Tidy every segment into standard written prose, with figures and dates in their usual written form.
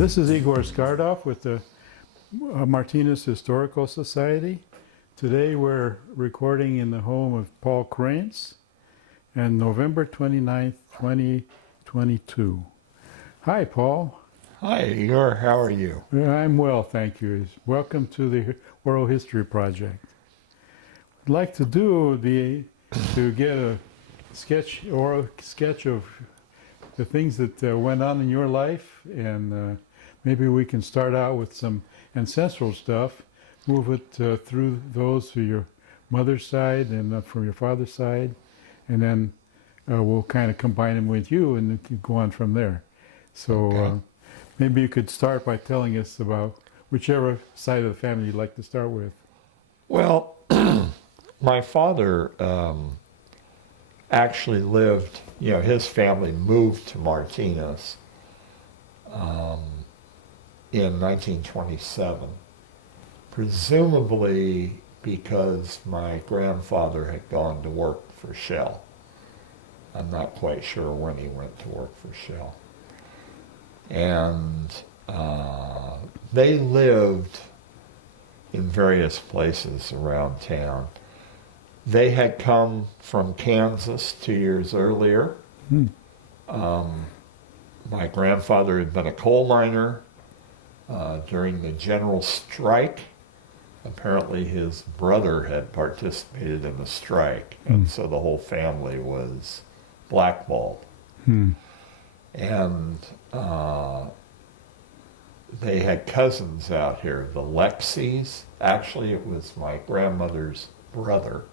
This is Igor Skardov with the Martinez Historical Society. Today we're recording in the home of Paul Kraintz on November 29th, 2022. Hi, Paul. Hi, Igor. How are you? I'm well, thank you. Welcome to the Oral History Project. What I'd like to do would be to get a oral sketch of the things that went on in your life, and maybe we can start out with some ancestral stuff, move it through those to your mother's side and from your father's side, and then we'll kind of combine them with you and go on from there. So Okay. Maybe you could start by telling us about whichever side of the family you'd like to start with. Well, my father actually lived, his family moved to Martinez in 1927, presumably because my grandfather had gone to work for Shell. I'm not quite sure when he went to work for Shell. And they lived in various places around town. They had come from Kansas 2 years earlier. My grandfather had been a coal miner during the general strike. Apparently his brother had participated in the strike, and so the whole family was blackballed. And they had cousins out here, the Lexis. Actually, it was my grandmother's brother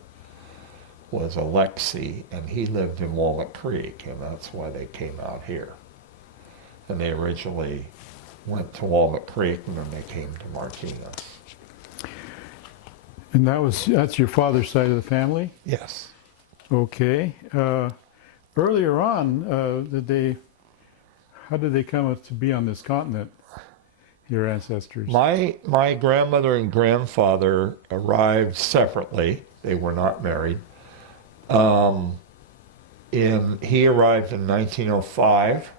was a Lexi, and he lived in Walnut Creek, and that's why they came out here. And they originally went to Walnut Creek, and then they came to Martinez. And that's your father's side of the family? Yes. Okay. Earlier on, how did they come to be on this continent, your ancestors? My grandmother and grandfather arrived separately. They were not married. He arrived in 1905.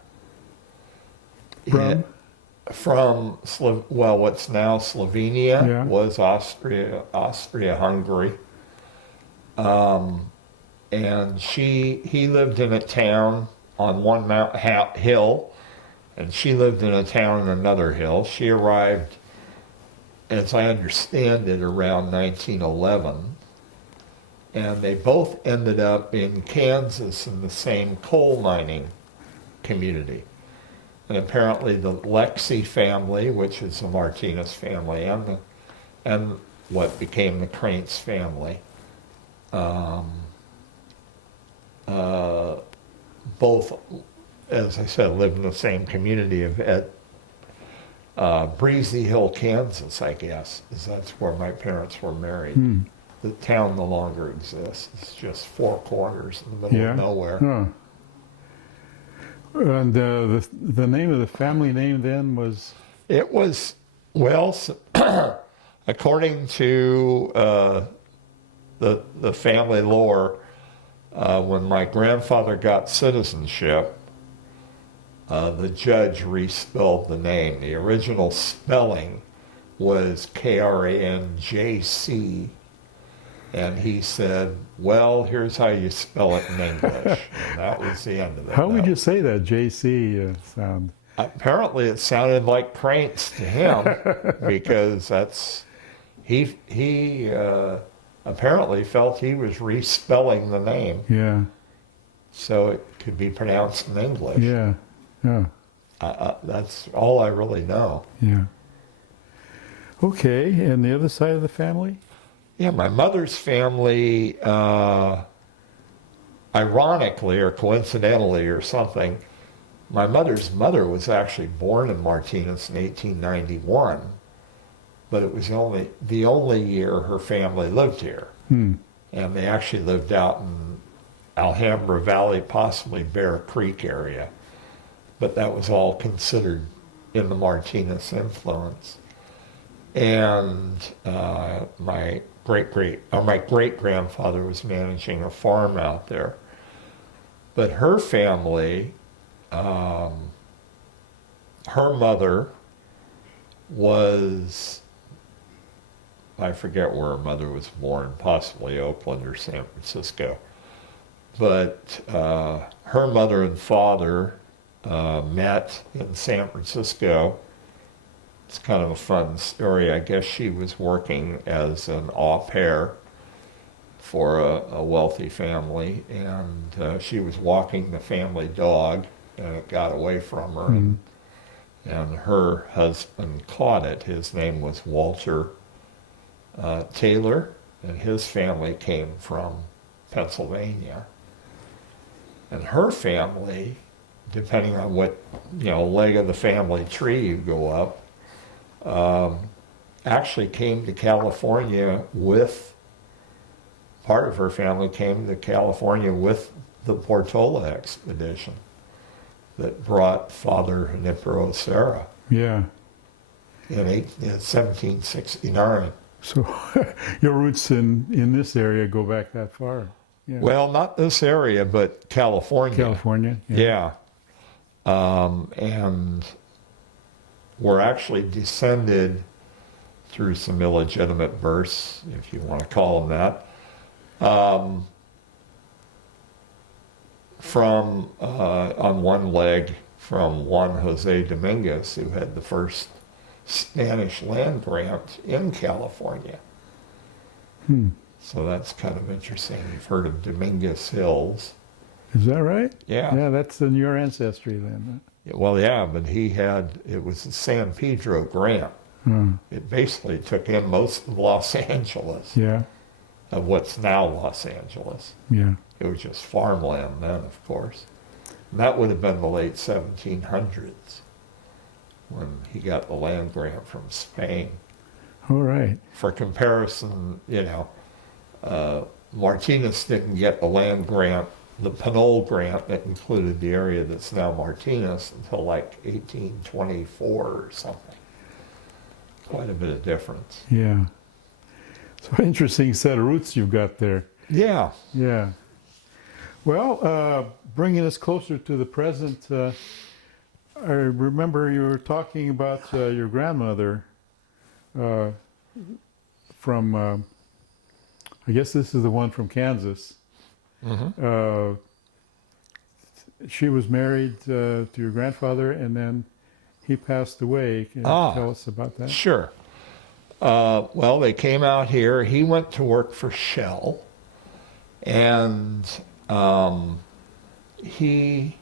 From what's now Slovenia, Yeah. was Austria-Hungary. And he lived in a town on one hill, and she lived in a town on another hill. She arrived, as I understand it, around 1911, and they both ended up in Kansas in the same coal mining community. And apparently the Lexi family, which is the Martinez family, and what became the Kraintz family, both, as I said, lived in the same community at Breezy Hill, Kansas, I guess, because that's where my parents were married. The town no longer exists. It's just four corners in the middle of nowhere. Huh. And the name of the family name then was? It was, according to the family lore, when my grandfather got citizenship, the judge respelled the name. The original spelling was Kranjc, and he said, well, here's how you spell it in English. And that was the end of it. How would you say that JC sound? Apparently it sounded like Kraintz to him, because he apparently felt he was respelling the name. Yeah. So it could be pronounced in English. Yeah. Yeah. That's all I really know. Yeah. Okay, and the other side of the family? Yeah, my mother's family, ironically or coincidentally or something, my mother's mother was actually born in Martinez in 1891, but it was the only year her family lived here. And they actually lived out in Alhambra Valley, possibly Bear Creek area, but that was all considered in the Martinez influence. And my great-grandfather was managing a farm out there. But her family, her mother was, I forget where her mother was born, possibly Oakland or San Francisco. But her mother and father met in San Francisco. It's kind of a fun story. I guess she was working as an au pair for a wealthy family, and she was walking the family dog, and it got away from her, and her husband caught it. His name was Walter Taylor, and his family came from Pennsylvania. And her family, depending on what leg of the family tree you go up, actually came to California with, part of her family came to California with the Portola expedition that brought Father Nipro Serra Yeah. in 1769. So your roots in this area go back that far. Yeah. Well, not this area, but California. California. Yeah. And we're actually descended through some illegitimate births, if you want to call them that, from, on one leg, from Juan Jose Dominguez, who had the first Spanish land grant in California. So that's kind of interesting. You've heard of Dominguez Hills. Is that right? Yeah. Yeah, that's in your ancestry then. Well, yeah, but it was the San Pedro grant. It basically took in most of Los Angeles, Yeah. of what's now Los Angeles. Yeah. It was just farmland then, of course. And that would have been the late 1700s when he got the land grant from Spain. All right. For comparison, Martinez didn't get the land grant, the Pinole grant that included the area that's now Martinez, until like 1824 or something. Quite a bit of difference. Yeah. So interesting set of roots you've got there. Yeah. Yeah. Well, bringing us closer to the present, I remember you were talking about your grandmother from, I guess this is the one from Kansas. She was married to your grandfather, and then he passed away. Can you tell us about that? Sure. Well, they came out here. He went to work for Shell, and she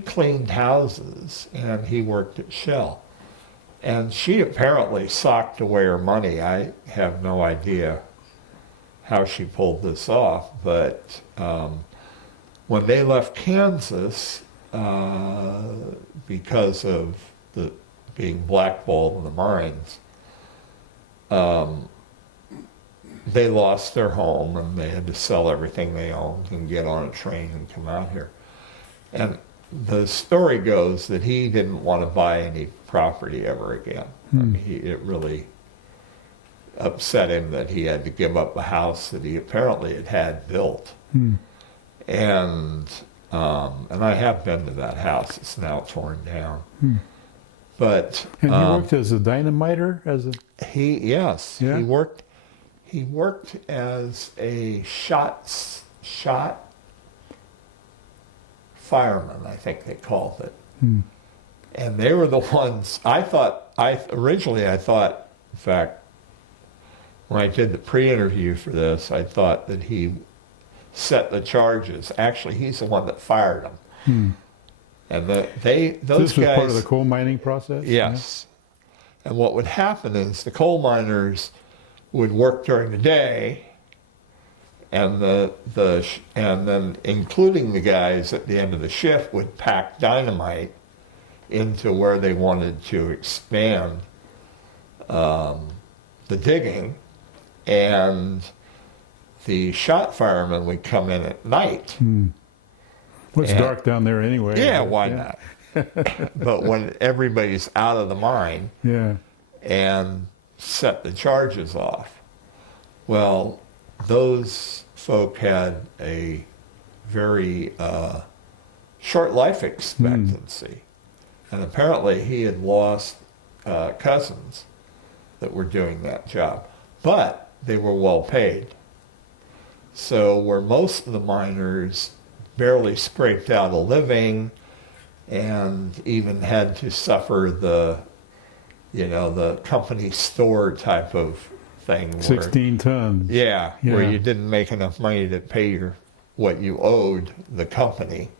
cleaned houses, and he worked at Shell. And she apparently socked away her money. I have no idea how she pulled this off, but when they left Kansas, because of being blackballed in the mines, they lost their home, and they had to sell everything they owned and get on a train and come out here. And the story goes that he didn't want to buy any property ever again. I mean, it really upset him that he had to give up a house that he apparently had built. And I have been to that house. It's now torn down. But And he worked as a dynamiter, yes, Yeah? he worked as a shot fireman, I think they called it. And they were the ones, originally I thought, in fact, when I did the pre-interview for this, I thought that he set the charges. Actually, he's the one that fired them. And those this was guys, part of the coal mining process? yes. And what would happen is the coal miners would work during the day, and and then including the guys at the end of the shift would pack dynamite into where they wanted to expand the digging, and the shot firemen would come in at night. Well, it's dark down there anyway. Yeah, why not? But when everybody's out of the mine, Yeah. and set the charges off. Well, those folk had a very short life expectancy. And apparently he had lost cousins that were doing that job. But they were well paid. So where most of the miners barely scraped out a living and even had to suffer the company store type of thing. Where, 16 tons. yeah, where Yeah. you didn't make enough money to pay what you owed the company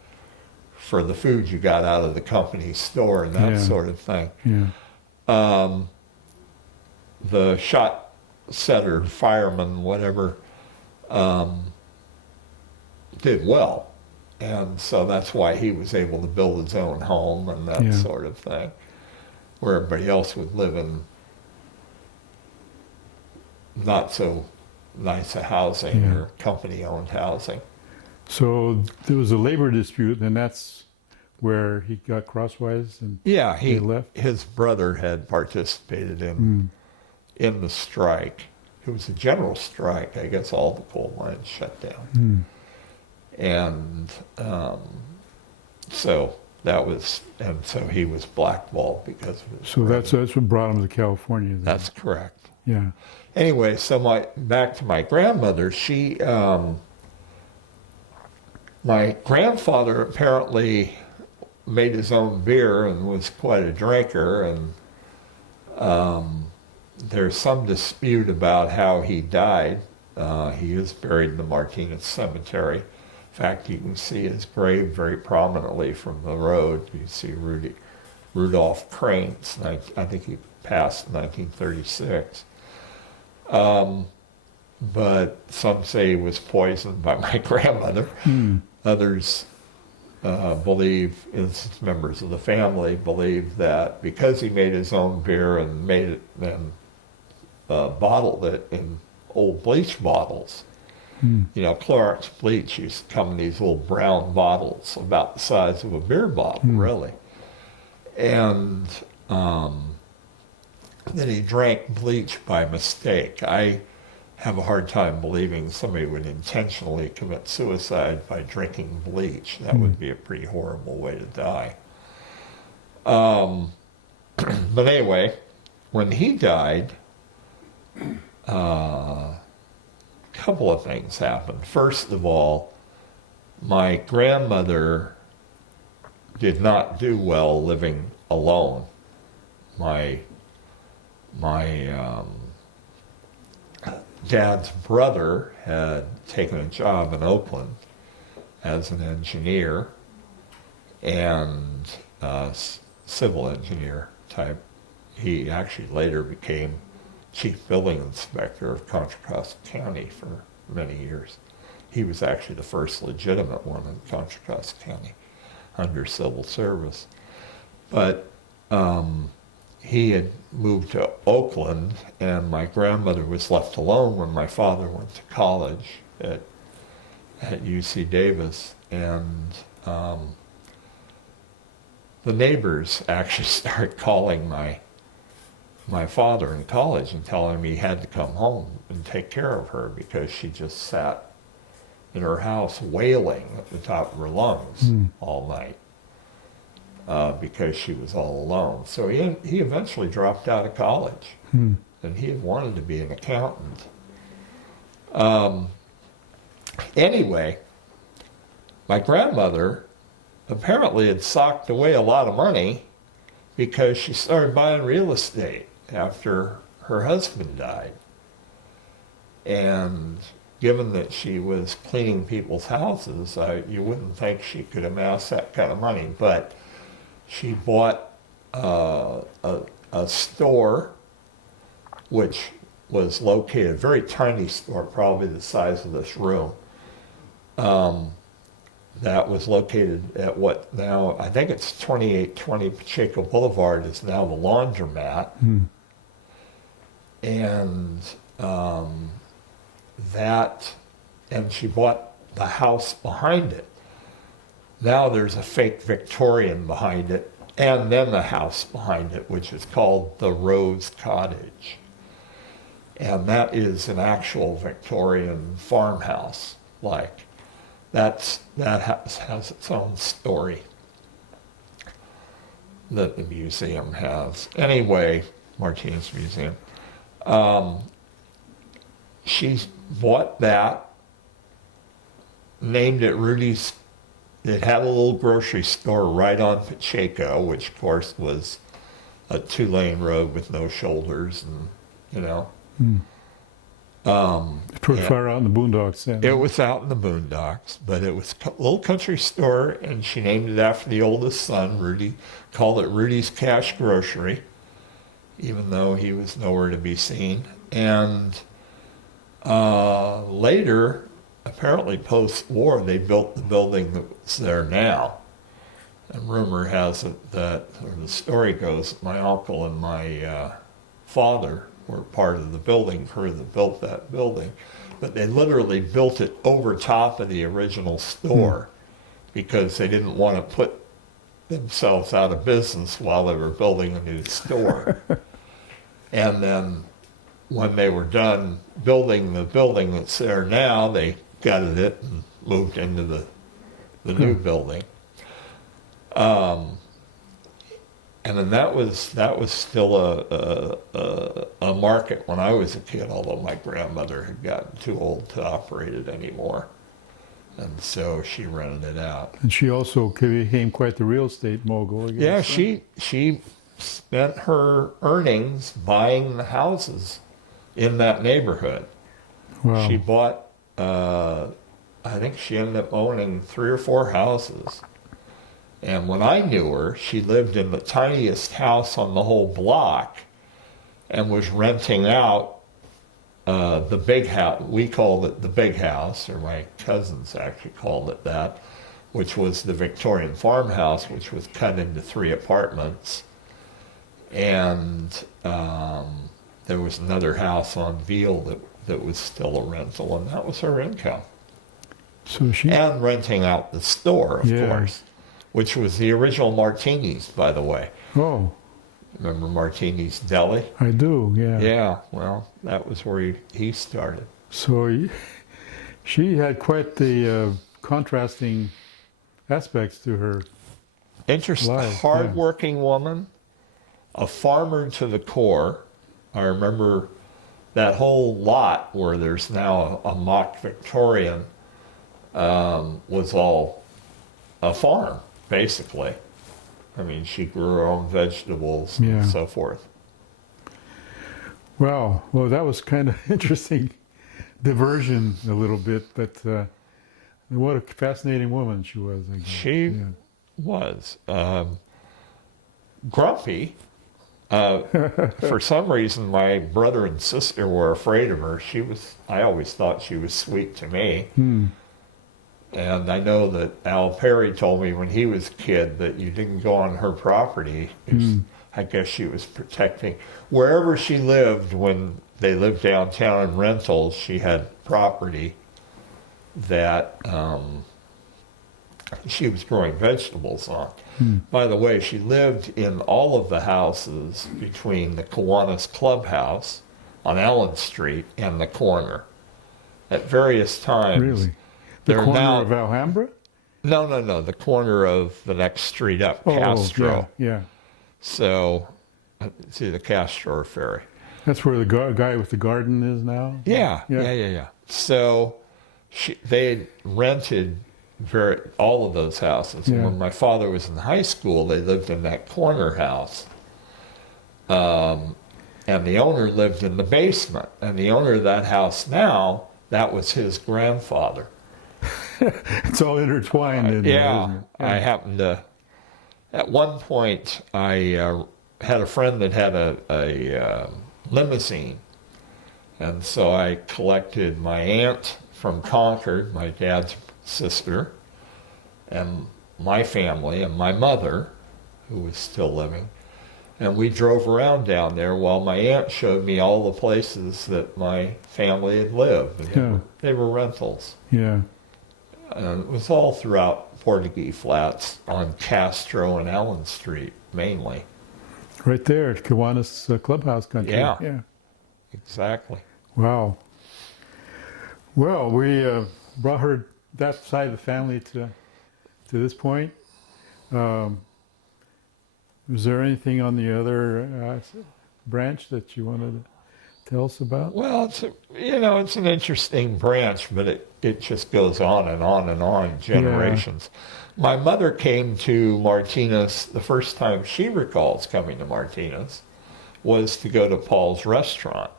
for the food you got out of the company store and that Yeah. sort of thing. Yeah. The shot setter, fireman, whatever, did well. And so that's why he was able to build his own home and that Yeah. sort of thing, where everybody else would live in not so nice a housing Yeah. or company-owned housing. So there was a labor dispute, and that's where he got crosswise and Yeah, they left. his brother had participated in the strike. It was a general strike. I guess all the coal mines shut down. And so he was blackballed because of his So brother. that's what brought him to California. Then. That's correct. Yeah. Anyway, so back to my grandmother. My grandfather apparently made his own beer and was quite a drinker, and there's some dispute about how he died. He is buried in the Martinez Cemetery. In fact, you can see his grave very prominently from the road. You see Rudolph Kraintz. I think he passed in 1936. But some say he was poisoned by my grandmother. Others believe, as members of the family, believe that because he made his own beer and made it and bottled it in old bleach bottles. Clorox bleach used to come in these little brown bottles about the size of a beer bottle, really. And that he drank bleach by mistake. I have a hard time believing somebody would intentionally commit suicide by drinking bleach. That would be a pretty horrible way to die. But anyway, when he died, a couple of things happened. First of all, my grandmother did not do well living alone. My dad's brother had taken a job in Oakland as an engineer and civil engineer type. He actually later became chief building inspector of Contra Costa County for many years. He was actually the first legitimate one in Contra Costa County under civil service. But he had moved to Oakland, and my grandmother was left alone when my father went to college at UC Davis. And the neighbors actually started calling my father in college and telling him he had to come home and take care of her because she just sat in her house wailing at the top of her lungs all night. Because she was all alone. So he eventually dropped out of college, and he had wanted to be an accountant. Anyway, my grandmother apparently had socked away a lot of money because she started buying real estate after her husband died. And given that she was cleaning people's houses, you wouldn't think she could amass that kind of money, but she bought a store which was located, a very tiny store, probably the size of this room, that was located at what now, I think it's 2820 Pacheco Boulevard, is now the laundromat. And and she bought the house behind it. Now there's a fake Victorian behind it, and then the house behind it, which is called the Rose Cottage. And that is an actual Victorian farmhouse. That house has its own story. that the museum has. Anyway, Martinez Museum. She bought that, named it Rudy's. It had a little grocery store right on Pacheco, which of course was a 2-lane road with no shoulders, and you know. Pretty far out in the boondocks then. It was out in the boondocks, but it was a little country store, and she named it after the oldest son, Rudy, called it Rudy's Cash Grocery, even though he was nowhere to be seen. And later, apparently post-war, they built the building that's there now. And rumor has it that, or the story goes, that my uncle and my father were part of the building crew that built that building. But they literally built it over top of the original store because they didn't want to put themselves out of business while they were building a new store. And then when they were done building the building that's there now, they gutted it and moved into the new building. And then that was still a market when I was a kid, although my grandmother had gotten too old to operate it anymore. And so she rented it out. And she also became quite the real estate mogul, I guess. Yeah, huh? she spent her earnings buying the houses in that neighborhood. Wow. She bought, I think she ended up owning 3 or 4 houses. And when I knew her, she lived in the tiniest house on the whole block and was renting out the big house. We called it the big house, or my cousins actually called it that, which was the Victorian farmhouse, which was cut into 3 apartments. And there was another house on Veal that was still a rental, and that was her income. So she... And renting out the store, of Yeah. course, which was the original Martini's, by the way. Oh, Remember Martini's Deli? I do, yeah. Yeah, well, that was where he started. So she had quite the contrasting aspects to her. Interesting, Life, hardworking woman, a farmer to the core. I remember that whole lot where there's now a mock Victorian was all a farm, basically. I mean, she grew her own vegetables Yeah. and so forth. Wow. Well, that was kind of interesting diversion a little bit, but what a fascinating woman she was. I guess. She was grumpy. For some reason, my brother and sister were afraid of her. I always thought she was sweet to me. And I know that Al Perry told me when he was a kid that you didn't go on her property. I guess she was protecting. Wherever she lived, when they lived downtown in rentals, she had property that she was growing vegetables on. By the way, she lived in all of the houses between the Kiwanis Clubhouse on Allen Street and the corner at various times. Really? The They're corner now- of Alhambra? No, the corner of the next street up, Castro. Yeah. So, see the Castro Ferry. That's where the guy with the garden is now? Yeah. So, they rented all of those houses. Yeah. And when my father was in high school, they lived in that corner house. And the owner lived in the basement. And the owner of that house now, that was his grandfather. It's all intertwined in there, Yeah, isn't it? I happened to. At one point, I had a friend that had a limousine, and so I collected my aunt from Concord, my dad's sister, and my family, and my mother, who was still living, and we drove around down there while my aunt showed me all the places that my family had lived. And they were rentals. Yeah. And it was all throughout Portuguese Flats on Castro and Allen Street, mainly. Right there at Kiwanis Clubhouse country. Yeah. Exactly. Wow. Well, we brought her that side of the family to this point. Was there anything on the other branch that you wanted to tell us about? Well, it's an interesting branch, but it just goes on and on and on, generations. My mother came to Martinez, the first time she recalls coming to Martinez was to go to Paul's restaurant.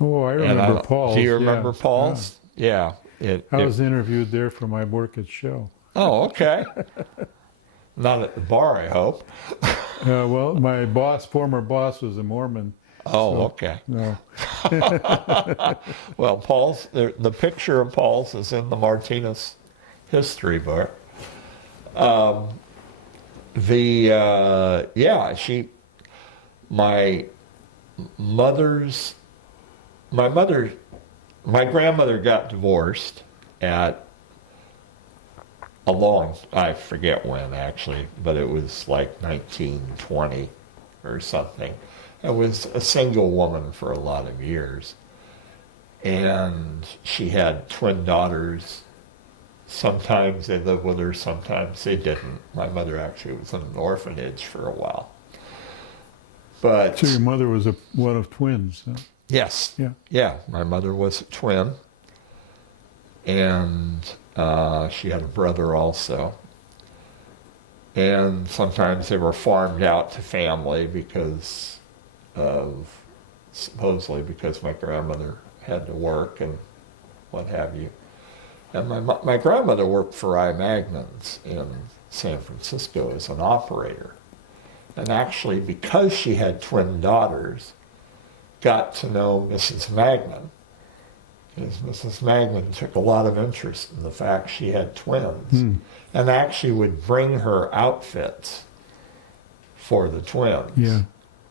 Oh, I remember Paul's. Do you remember Paul's? Yeah. I was interviewed there for my work at Shell. Oh, okay. Not at the bar, I hope. Well, my former boss was a Mormon. Oh, so, okay. No. Well, Paul's, the picture of Paul's is in the Martinez history book. My grandmother got divorced at I forget when actually, but it was like 1920 or something. It was a single woman for a lot of years. And she had twin daughters. Sometimes they lived with her, sometimes they didn't. My mother actually was in an orphanage for a while. But So your mother was one of twins, huh? yes. Yeah. Yeah, my mother was a twin. And she had a brother also. And sometimes they were farmed out to family supposedly because my grandmother had to work and what have you. And my grandmother worked for I-Magnons in San Francisco as an operator. And actually, because she had twin daughters, got to know Mrs. Magnan. Because Mrs. Magnan took a lot of interest in the fact she had twins and actually would bring her outfits for the twins,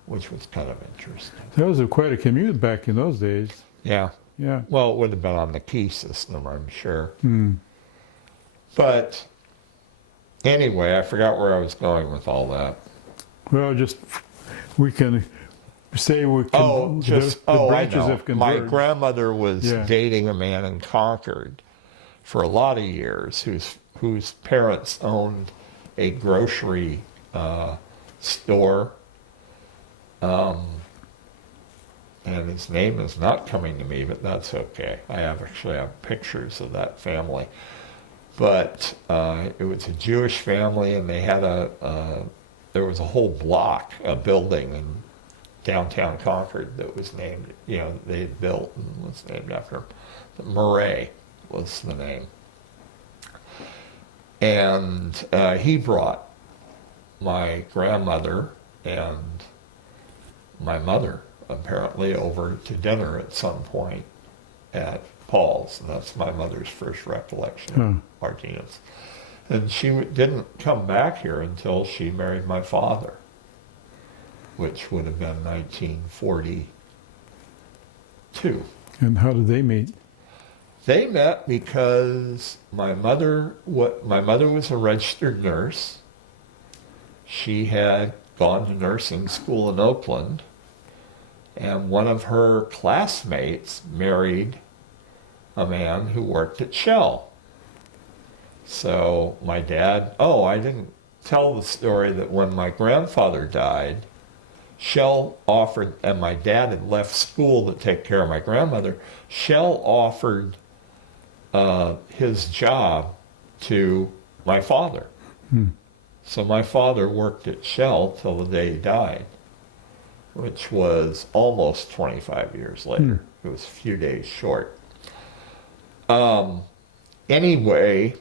which was kind of interesting. That was quite a commute back in those days. Yeah. Yeah. Well, it would have been on the key system, I'm sure. But anyway, I forgot where I was going with all that. Well, we can say the branches have converged. My grandmother was dating a man in Concord for a lot of years whose parents owned a grocery store. And his name is not coming to me, but that's okay. I actually have pictures of that family. But it was a Jewish family, and they had there was a whole block, a building in downtown Concord that was named, they had built and was named after him. Murray was the name. And he brought my grandmother and my mother apparently over to dinner at some point at Paul's. And that's my mother's first recollection of Martinez. And she didn't come back here until she married my father, which would have been 1942. And how did they meet? They met because my mother was a registered nurse. She had gone to nursing school in Oakland, and one of her classmates married a man who worked at Shell. So my dad, I didn't tell the story that when my grandfather died, Shell offered, and my dad had left school to take care of my grandmother, Shell offered his job to my father. So my father worked at Shell till the day he died, which was almost 25 years later. It was a few days short. Anyway,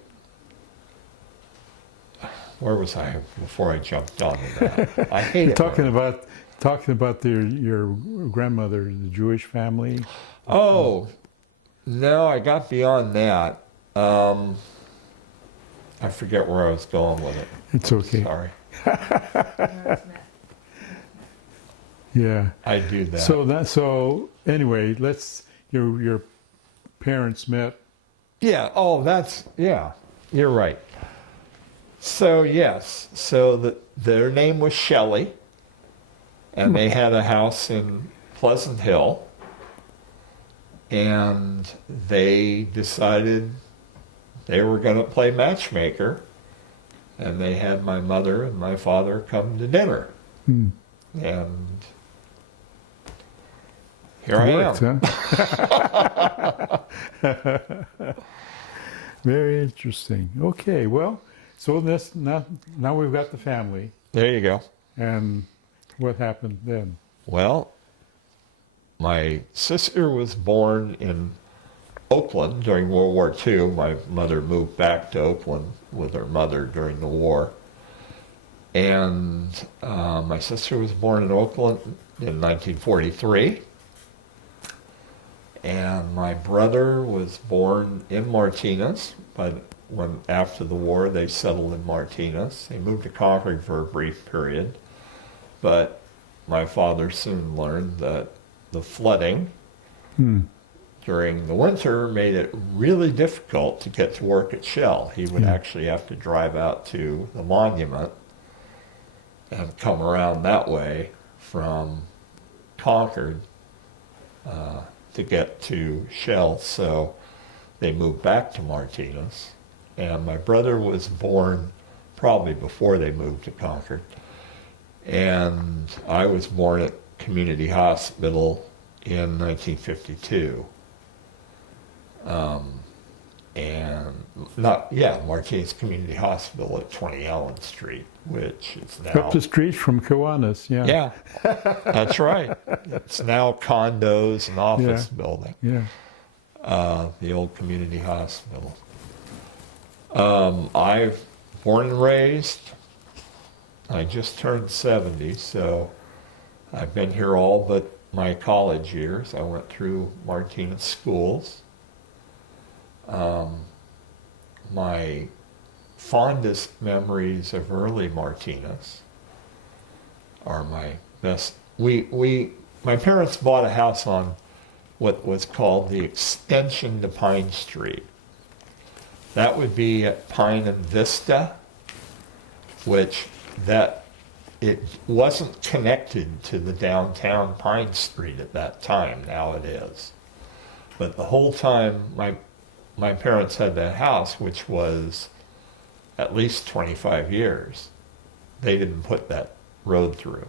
where was I before I jumped onto that? I hate it. Talking about your grandmother, the Jewish family. Oh, no, I got beyond that. I forget where I was going with it. It's okay. Sorry. Yeah. I do that. So anyway, your parents met. Yeah. Oh, you're right. So yes, their name was Shelley, and they had a house in Pleasant Hill, and they decided they were going to play matchmaker, and they had my mother and my father come to dinner. Hmm. And here I Worked, am. huh? Very interesting. Okay, well, so this now we've got the family, There you go. and what happened then? Well, my sister was born in Oakland during World War II. My mother moved back to Oakland with her mother during the war. And my sister was born in Oakland in 1943. And my brother was born in Martinez, but after the war they settled in Martinez. They moved to Concord for a brief period, but my father soon learned that the flooding during the winter made it really difficult to get to work at Shell. He would actually have to drive out to the monument and come around that way from Concord to get to Shell. So they moved back to Martinez. And my brother was born probably before they moved to Concord. And I was born at Community Hospital in 1952. Martinez Community Hospital at 20 Allen Street, which is now... Up the street from Kiwanis, yeah. Yeah, that's right. It's now condos and office building. Yeah. The old community hospital. I've born and raised. I just turned 70, so I've been here all but my college years. I went through Martinez schools. My fondest memories of early Martinez are my best. My parents bought a house on what was called the extension to Pine Street. That would be at Pine and Vista, which it wasn't connected to the downtown Pine Street at that time. Now it is. But the whole time my parents had that house, which was at least 25 years, they didn't put that road through.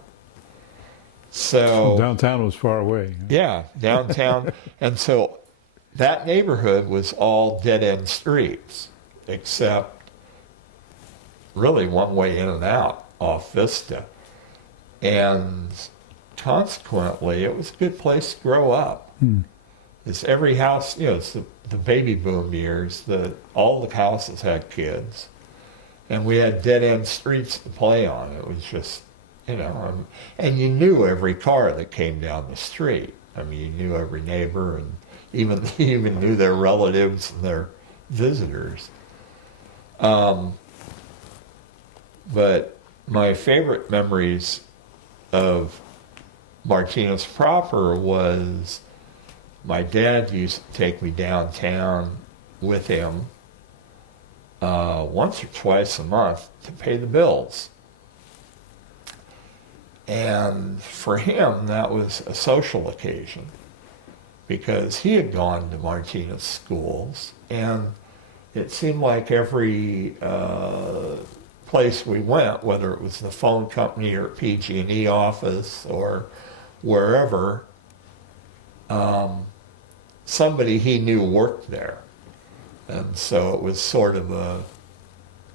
So downtown was far away. yeah, downtown. And so that neighborhood was all dead-end streets, except really one way in and out off Vista. And consequently, it was a good place to grow up. It's every house, it's the baby boom years, all the houses had kids. And we had dead-end streets to play on. It was just, and you knew every car that came down the street. I mean, you knew every neighbor, and even knew their relatives and their visitors. But my favorite memories of Martinez proper was my dad used to take me downtown with him once or twice a month to pay the bills. And for him, that was a social occasion because he had gone to Martinez schools, and it seemed like every place we went, whether it was the phone company or PG&E office or wherever, somebody he knew worked there. And so it was sort of a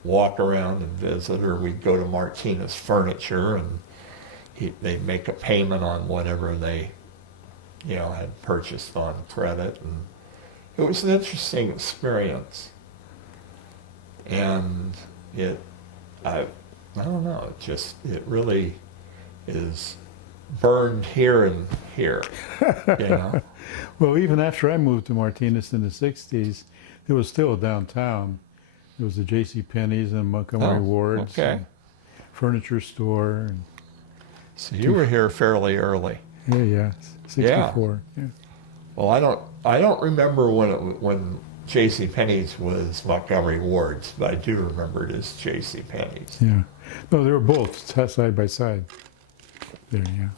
walk around and visit, or we'd go to Martinez Furniture and they'd make a payment on whatever they, had purchased on credit. And it was an interesting experience. And I don't know, it really is burned here and here, Well, even after I moved to Martinez in the 60s, there was still a downtown. There was the J.C. Penney's and Montgomery Ward's and furniture store. And so you were here fairly early. Yeah, 64. Yeah. Well, I don't remember when J.C. Penney's was Montgomery Ward's, but I do remember it as J.C. Penney's. Yeah. No, they were both side by side. There, yeah.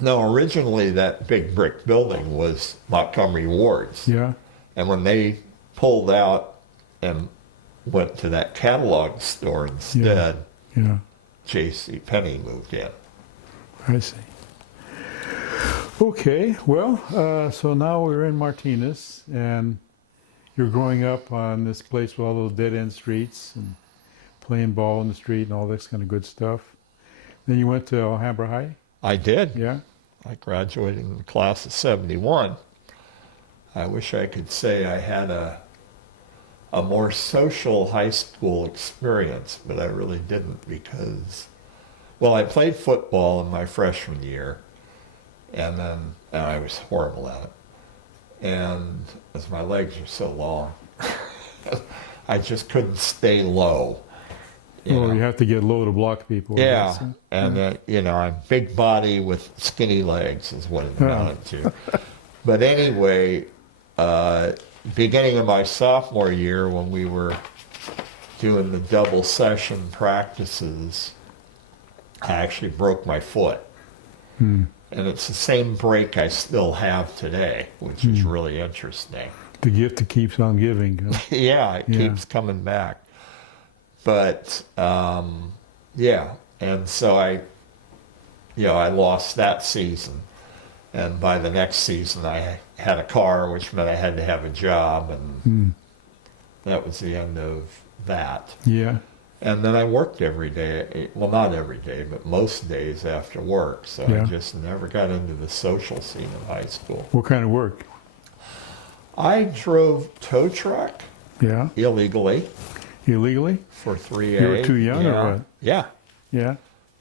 No, originally that big brick building was Montgomery Ward's. Yeah. And when they pulled out and went to that catalog store instead. Yeah, J.C. Penney moved in. I see. Okay, well, so now we're in Martinez, and you're growing up on this place with all those dead-end streets and playing ball in the street and all this kind of good stuff. Then you went to Alhambra High? I did. Yeah? I graduated in the class of 71. I wish I could say I had a more social high school experience, but I really didn't because, well, I played football in my freshman year, and then I was horrible at it. And as my legs are so long, I just couldn't stay low. You have to get low to block people. I Yeah, guess, huh? and I'm big body with skinny legs is what it amounted to. But anyway, beginning of my sophomore year when we were doing the double session practices, I actually broke my foot. And it's the same break I still have today, which is really interesting. The gift that keeps on giving. Huh? Yeah, it keeps coming back. But, yeah, and so I lost that season. And by the next season, I had a car, which meant I had to have a job, and that was the end of that. Yeah. And then I worked every day. Well, not every day, but most days after work. So I just never got into the social scene of high school. What kind of work? I drove tow truck Yeah. illegally Illegally? for 3A. You were too young or what? Yeah. Yeah.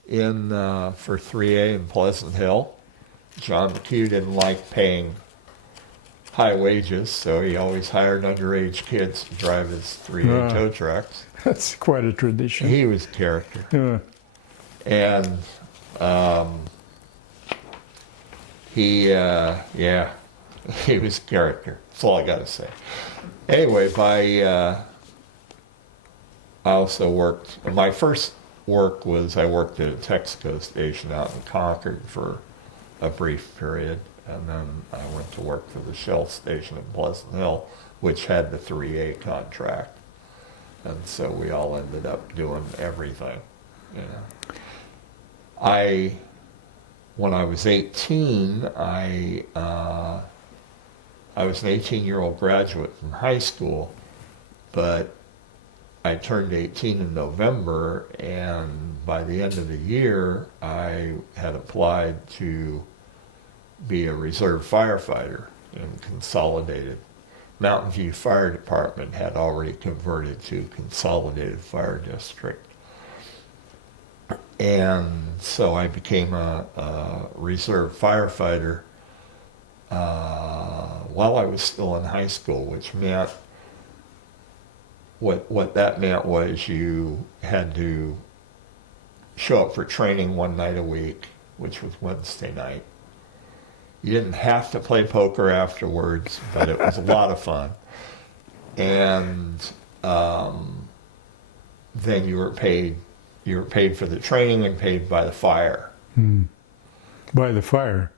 For 3A in Pleasant Hill. John McHugh didn't like paying high wages, so he always hired underage kids to drive his 3A tow trucks. That's quite a tradition. He was character. And he was character. That's all I got to say. Anyway, I also worked, my first work was I worked at a Texaco station out in Concord for a brief period, and then I went to work for the Shell station in Pleasant Hill, which had the 3A contract. And so we all ended up doing everything. You know. When I was 18, I was an 18-year-old graduate from high school, but I turned 18 in November, and by the end of the year, I had applied to be a reserve firefighter in Consolidated. Mountain View Fire Department had already converted to Consolidated Fire District. And so I became a reserve firefighter while I was still in high school, which meant, what that meant was you had to show up for training one night a week, which was Wednesday night. You didn't have to play poker afterwards, but it was a lot of fun. And then you were paid for the training and paid by the fire. By the fire?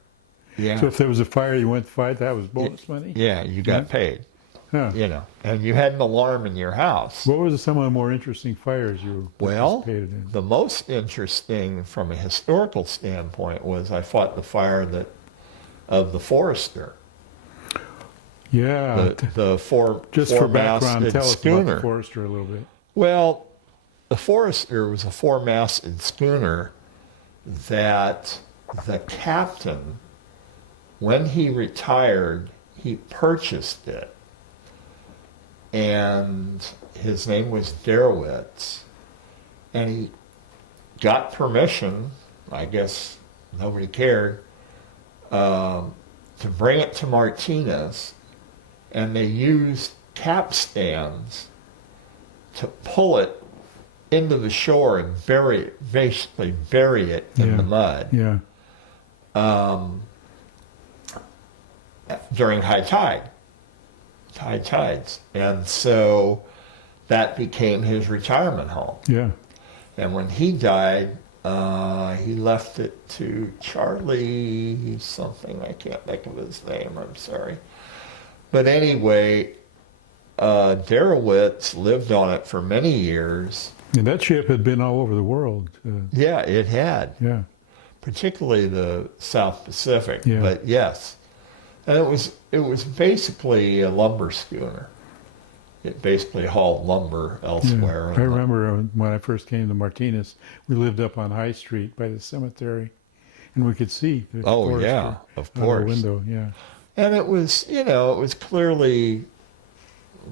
Yeah. So if there was a fire you went to fight, that was bonus money? Yeah, you got paid. Huh. You know, and you had an alarm in your house. What were some of the more interesting fires you participated in? The most interesting from a historical standpoint was I fought the fire of the Forester. Yeah. The Just for background, four-masted tell us schooner. about the Forester a little bit. Well, the Forester was a four-masted schooner that the captain, when he retired, he purchased it. And his name was Derowitz. And he got permission, I guess nobody cared, to bring it to Martinez. And they used capstans to pull it into the shore and basically bury it in the mud. Yeah. During high tides. And so that became his retirement home. Yeah. And when he died, he left it to Charlie something. I can't think of his name. I'm sorry. But anyway, Darowitz lived on it for many years. And that ship had been all over the world. Yeah, it had, Yeah. particularly the South Pacific. Yeah. But yes, and it was basically a lumber schooner. It basically hauled lumber elsewhere. Yeah. I remember when I first came to Martinez, we lived up on High Street by the cemetery, and we could see the Oh forest yeah, of out the course. window. Yeah. And it was, it was clearly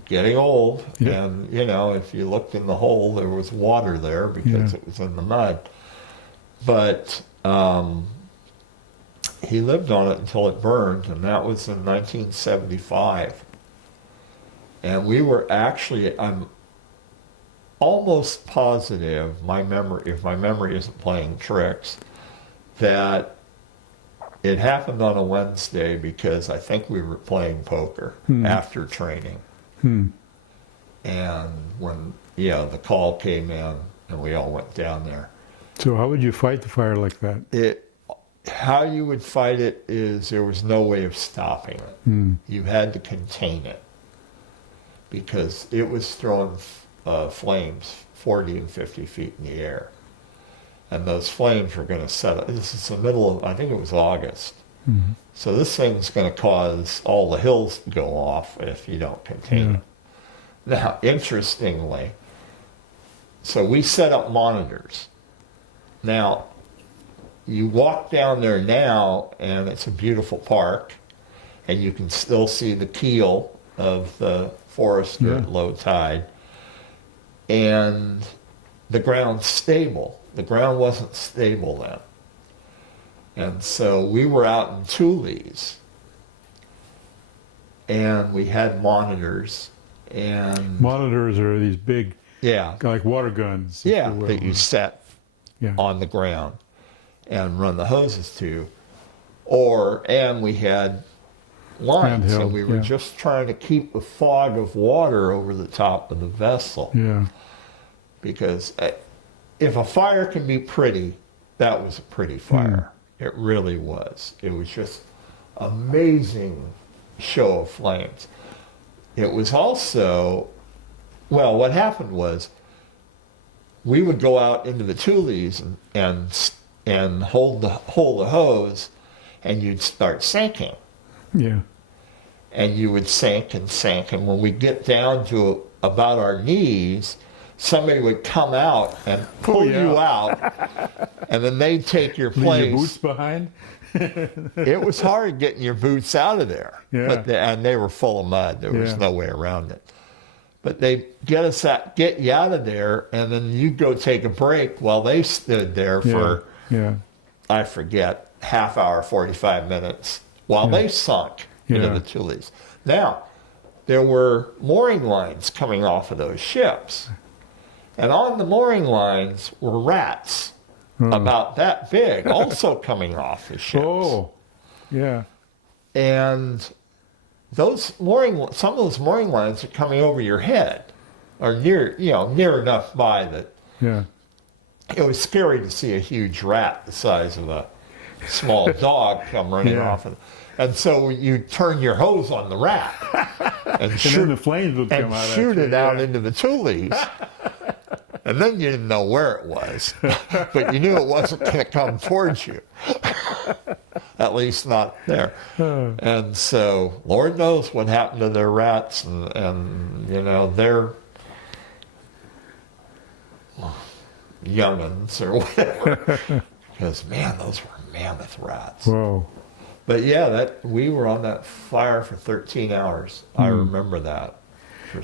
getting old. Yeah. And, if you looked in the hole, there was water there because Yeah. it was in the mud. But he lived on it until it burned, and that was in 1975. And we were actually, I'm almost positive, if my memory isn't playing tricks, that it happened on a Wednesday because I think we were playing poker after training. And when, the call came in and we all went down there. So how would you fight the fire like that? How you would fight it is there was no way of stopping it. You had to contain it because it was throwing flames 40 and 50 feet in the air. And those flames were going to set up. This is the middle of, I think it was August. So this thing's going to cause all the hills to go off if you don't contain it. Now, interestingly, so we set up monitors. Now, you walk down there now, and it's a beautiful park, and you can still see the keel of the Forester at low tide. And the ground's stable. The ground wasn't stable then. And so we were out in Tules, and we had monitors. And Monitors are these big, yeah, like water guns. if yeah, you will. that you set Yeah. on the ground and run the hoses to. And we had lines, Handheld, and we were yeah. just trying to keep the fog of water over the top of the vessel. Yeah. Because if a fire can be pretty, that was a pretty fire. It really was. It was just amazing show of flames. It was also, well, what happened was we would go out into the Tules and hold the hose, and you'd start sinking. Yeah. And you would sink and sink, and when we get down to about our knees, somebody would come out and pull you out, and then they'd take your Leave place. your boots behind. It was hard getting your boots out of there. Yeah. And they were full of mud. There was Yeah. no way around it. But they get you out of there, and then you go take a break while they stood there for, I forget, half hour, 45 minutes, while they sunk into the Tules. Now, there were mooring lines coming off of those ships. And on the mooring lines were rats about that big, also coming off the ships. Oh, yeah. And some of those mooring lines are coming over your head, or near enough by that. Yeah. It was scary to see a huge rat the size of a small dog come running off. And so you turn your hose on the rat and then the flames would come out. shoot after, it out into the Tules. And then you didn't know where it was, but you knew it wasn't going to come towards you. At least not there. And so Lord knows what happened to their rats and their young'uns or whatever. Because, man, those were mammoth rats. Whoa. But yeah, we were on that fire for 13 hours. I remember that.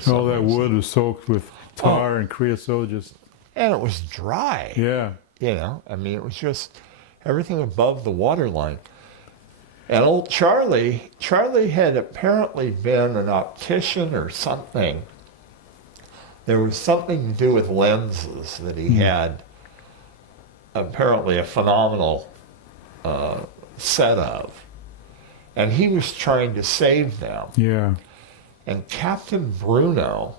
All that wood was soaked with tar and creosote. And it was dry. Yeah. It was just everything above the water line. And old Charlie had apparently been an optician or something. There was something to do with lenses that he had apparently a phenomenal set of. And he was trying to save them. Yeah. And Captain Bruno,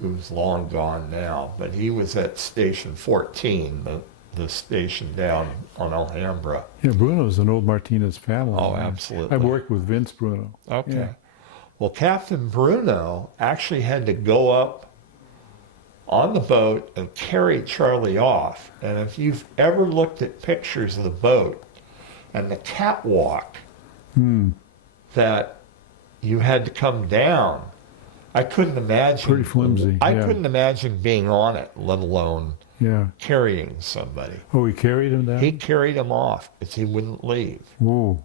who's long gone now, but he was at Station 14, the station down on Alhambra. Yeah, Bruno's an old Martinez family. Oh, absolutely. I've worked with Vince Bruno. Okay. Yeah. Well, Captain Bruno actually had to go up on the boat and carry Charlie off. And if you've ever looked at pictures of the boat and the catwalk that you had to come down, I couldn't imagine. Pretty flimsy. I yeah. couldn't imagine being on it, let alone carrying somebody. Oh, he carried him down? He carried him off because he wouldn't leave. Whoa.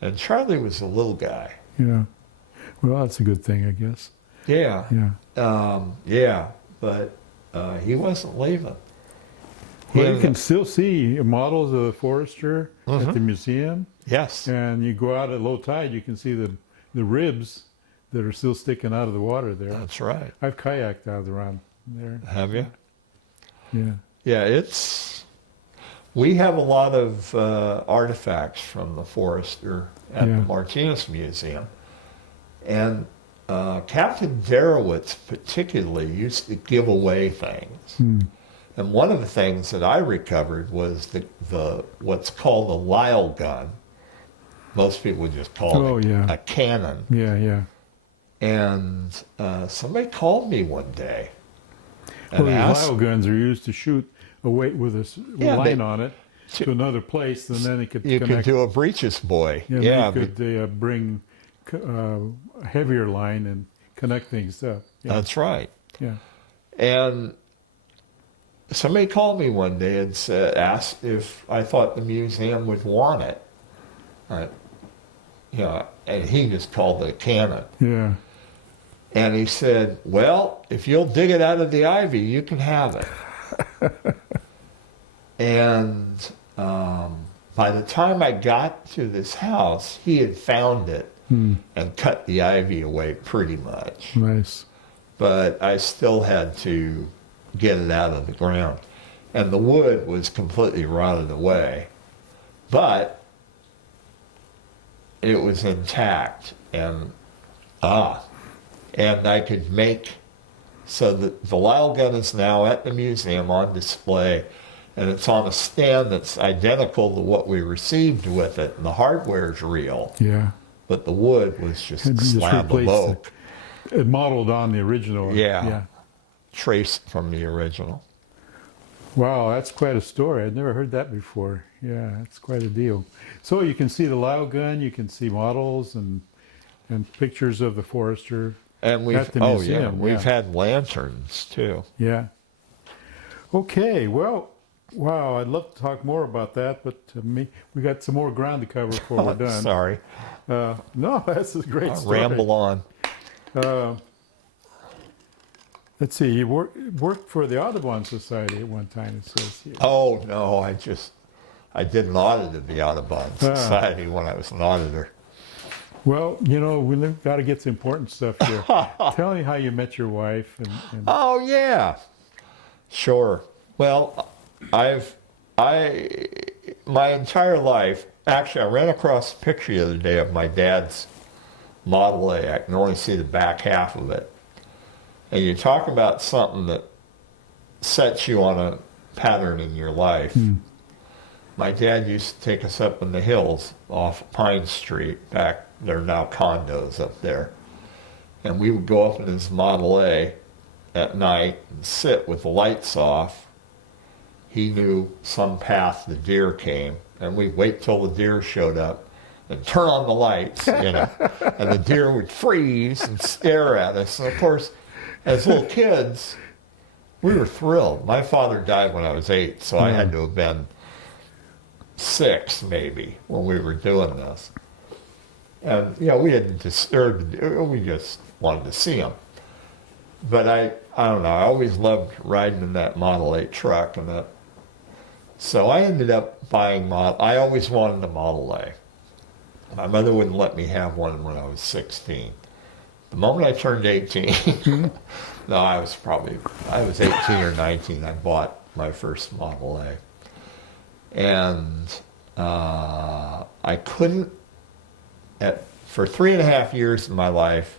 And Charlie was a little guy. Yeah. Well, that's a good thing, I guess. Yeah. Yeah. But he wasn't leaving. Well, you can still see models of the Forester at the museum. Yes. And you go out at low tide, you can see the ribs that are still sticking out of the water there. That's right. I've kayaked out around there. Have you? Yeah. Yeah, we have a lot of artifacts from the Forester at the Martinez Museum. And Captain Darowitz particularly used to give away things. And one of the things that I recovered was the what's called a Lyle gun. Most people would just call it a cannon. Yeah, yeah. And somebody called me one day. Well, these Lyle guns are used to shoot a weight with a line on it to another place, and then it could you connect. could do a breeches buoy. You could bring a heavier line and connect things up. Yeah. That's right. Yeah. And somebody called me one day and asked if I thought the museum would want it. And he just called it a cannon. Yeah. And he said, well, if you'll dig it out of the ivy, you can have it. And by the time I got to this house, he had found it and cut the ivy away pretty much. Nice. But I still had to get it out of the ground. And the wood was completely rotted away. But it was intact. And I could make, so the Lyle gun is now at the museum on display, and it's on a stand that's identical to what we received with it, and the hardware's real. Yeah. But the wood was just a slab of oak. It modeled on the original. Yeah. Traced from the original. Wow, that's quite a story. I'd never heard that before. Yeah, that's quite a deal. So you can see the Lyle gun, you can see models and pictures of the Forester. And we've at the museum. We've had lanterns too. Yeah. Okay. Well, wow. I'd love to talk more about that, but we got some more ground to cover before we're done. Sorry. No, that's a great story. Ramble on. Let's see. You worked for the Audubon Society at one time. It says here. Oh no, I did an audit of the Audubon Society when I was an auditor. Well, we've got to get some important stuff here. Tell me how you met your wife. And Oh, yeah. Sure. Well, my entire life, actually, I ran across a picture the other day of my dad's Model A. I can only see the back half of it. And you talk about something that sets you on a pattern in your life. My dad used to take us up in the hills off Pine Street back. There are now condos up there. And we would go up in his Model A at night and sit with the lights off. He knew some path the deer came, and we'd wait till the deer showed up and turn on the lights, and the deer would freeze and stare at us. And of course, as little kids, we were thrilled. My father died when I was 8, so I had to have been 6 maybe when we were doing this. And, we didn't disturb the deer, we just wanted to see them. But I don't know, I always loved riding in that Model 8 truck. So I ended up buying I always wanted a Model A. My mother wouldn't let me have one when I was 16. The moment I turned 18, no, I was 18 or 19, I bought my first Model A. And I couldn't, for 3.5 years of my life,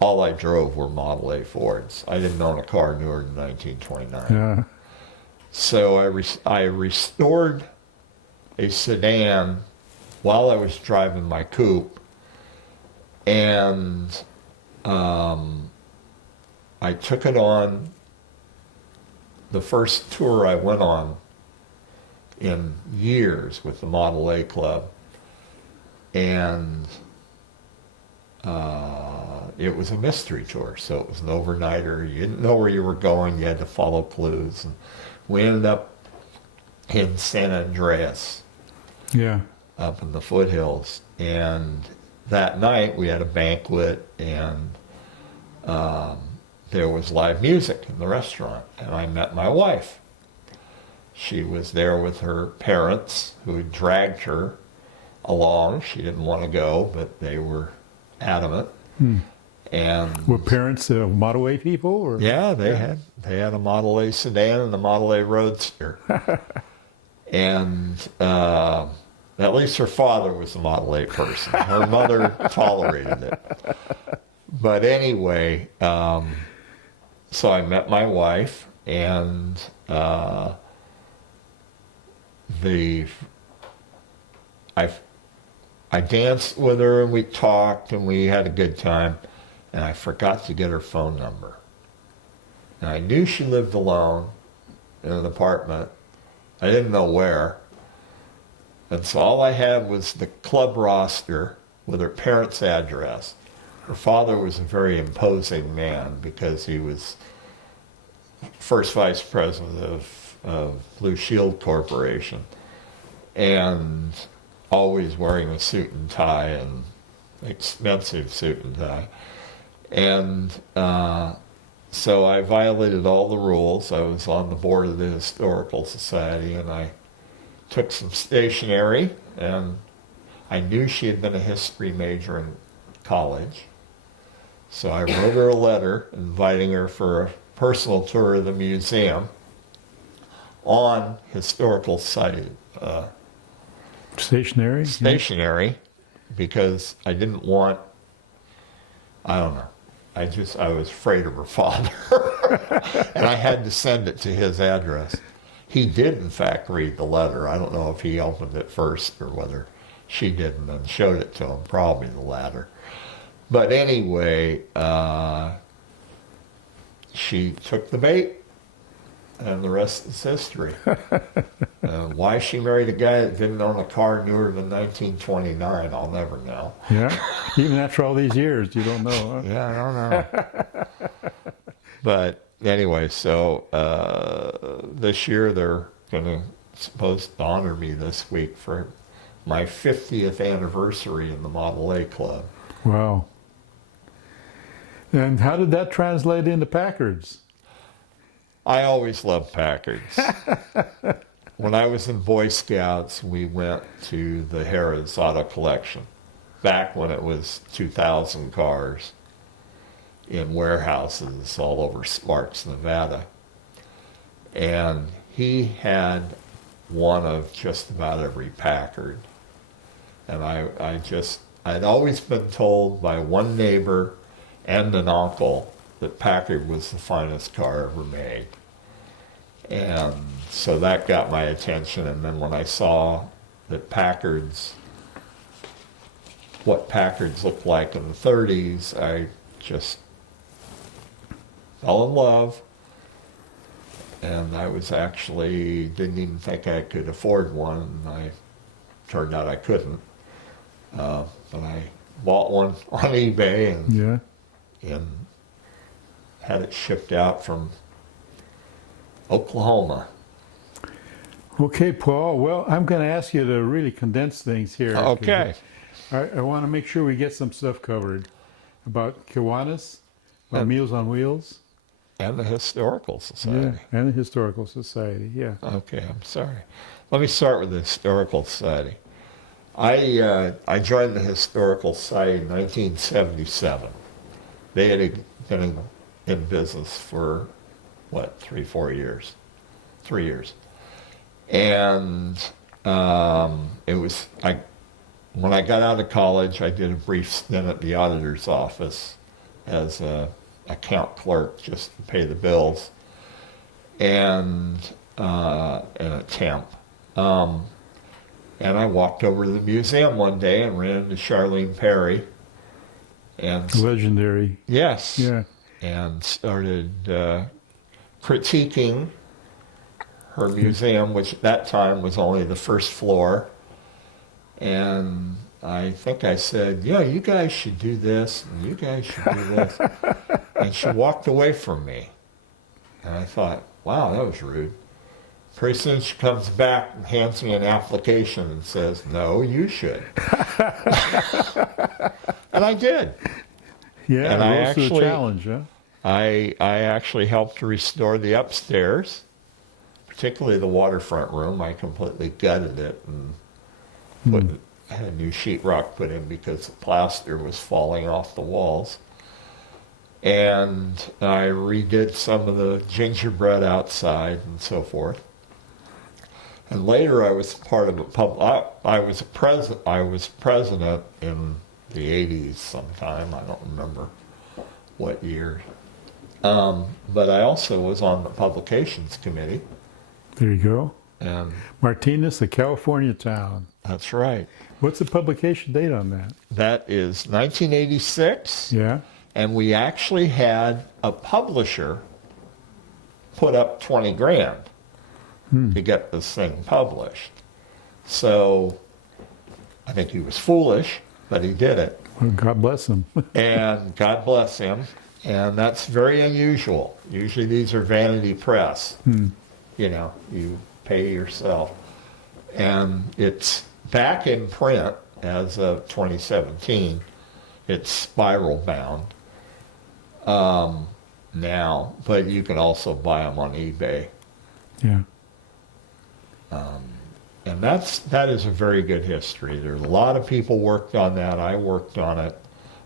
all I drove were Model A Fords. I didn't own a car newer than 1929. yeah. So I restored a sedan while I was driving my coupe And I took it on the first tour I went on in years with the Model A Club. And it was a mystery tour, so it was an overnighter. You didn't know where you were going. You had to follow clues. And we ended up in San Andreas, Yeah. up in the foothills. And that night we had a banquet, and there was live music in the restaurant. And I met my wife. She was there with her parents, who had dragged her along. She didn't want to go, but they were adamant. And Were parents Model A people? Or? yeah, they had a Model A sedan and a Model A Roadster. And at least her father was a Model A person. Her mother tolerated it. But anyway, so I met my wife, and I danced with her, and we talked, and we had a good time, and I forgot to get her phone number. And I knew she lived alone in an apartment. I didn't know where. And so all I had was the club roster with her parents' address. Her father was a very imposing man because he was first vice president of Blue Shield Corporation, and always wearing a suit and tie, and expensive suit and tie. And so I violated all the rules. I was on the board of the Historical Society, and I took some stationery, and I knew she had been a history major in college. So I wrote her a letter inviting her for a personal tour of the museum on historical site. Stationery, because I didn't want, I don't know, I was afraid of her father. And I had to send it to his address. He did, in fact, read the letter. I don't know if he opened it first or whether she did and then showed it to him, probably the latter. But anyway, she took the bait, and the rest is history. Why she married a guy that didn't own a car newer than 1929, I'll never know. Yeah, even after all these years, you don't know, huh? Yeah, I don't know. But anyway, so this year they're supposed to honor me this week for my 50th anniversary in the Model A Club. Wow. And how did that translate into Packards? I always loved Packards. When I was in Boy Scouts, we went to the Harrah's Auto Collection, back when it was 2,000 cars in warehouses all over Sparks, Nevada. And he had one of just about every Packard. And I'd always been told by one neighbor and an uncle that Packard was the finest car ever made. And so that got my attention. And then when I saw that what Packards looked like in the 30s, I just fell in love. And I didn't even think I could afford one. And turned out I couldn't. But I bought one on eBay and had it shipped out from Oklahoma. Okay, Paul. Well, I'm going to ask you to really condense things here. Okay. I want to make sure we get some stuff covered about Kiwanis, about Meals on Wheels. And the Historical Society. Yeah, and the Historical Society, yeah. Okay, I'm sorry. Let me start with the Historical Society. I joined the Historical Society in 1977. They had been in business for, 3 years? 3 years. And when I got out of college, I did a brief stint at the auditor's office as a account clerk just to pay the bills, and a temp. And I walked over to the museum one day and ran into Charlene Perry, and Legendary. yes, Yeah. and started critiquing her museum, which at that time was only the first floor. And I think I said, yeah, you guys should do this, and you guys should do this. And she walked away from me. And I thought, wow, that was rude. Pretty soon she comes back and hands me an application and says, no, you should. And I did. Yeah, And I rose to the actually- challenge, huh? I actually helped to restore the upstairs, particularly the waterfront room. I completely gutted it and had a new sheetrock put in because the plaster was falling off the walls. And I redid some of the gingerbread outside and so forth. And later I was part of I was president in the 80s sometime. I don't remember what year. But I also was on the publications committee. There you go. And Martinez, a California town. that's right. What's the publication date on that? That is 1986. Yeah. And we actually had a publisher put up 20 grand to get this thing published. So I think he was foolish, but he did it. Well, God bless him. And God bless him. And that's very unusual. Usually these are vanity press. You know, you pay yourself. And it's back in print as of 2017. It's spiral bound now, but you can also buy them on eBay. Yeah. And that is a very good history. There's a lot of people worked on that. I worked on it.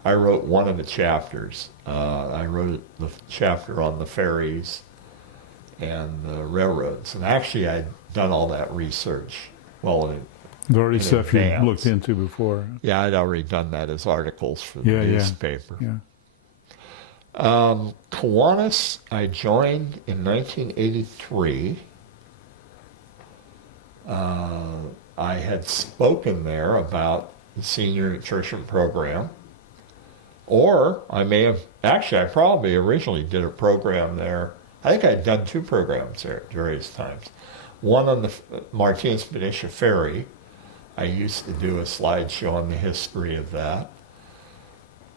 I wrote one of the chapters. I wrote the chapter on the ferries and the railroads. And actually, I'd done all that research. Well, There's already in stuff you advance. looked into before. yeah, I'd already done that as articles for the Yeah, yeah. newspaper. Yeah. Kiwanis, I joined in 1983. I had spoken there about the senior nutrition program. Or I may have, actually, I probably originally did a program there. I think I'd done 2 programs there at various times. One on the Martinez-Benicia Ferry. I used to do a slideshow on the history of that.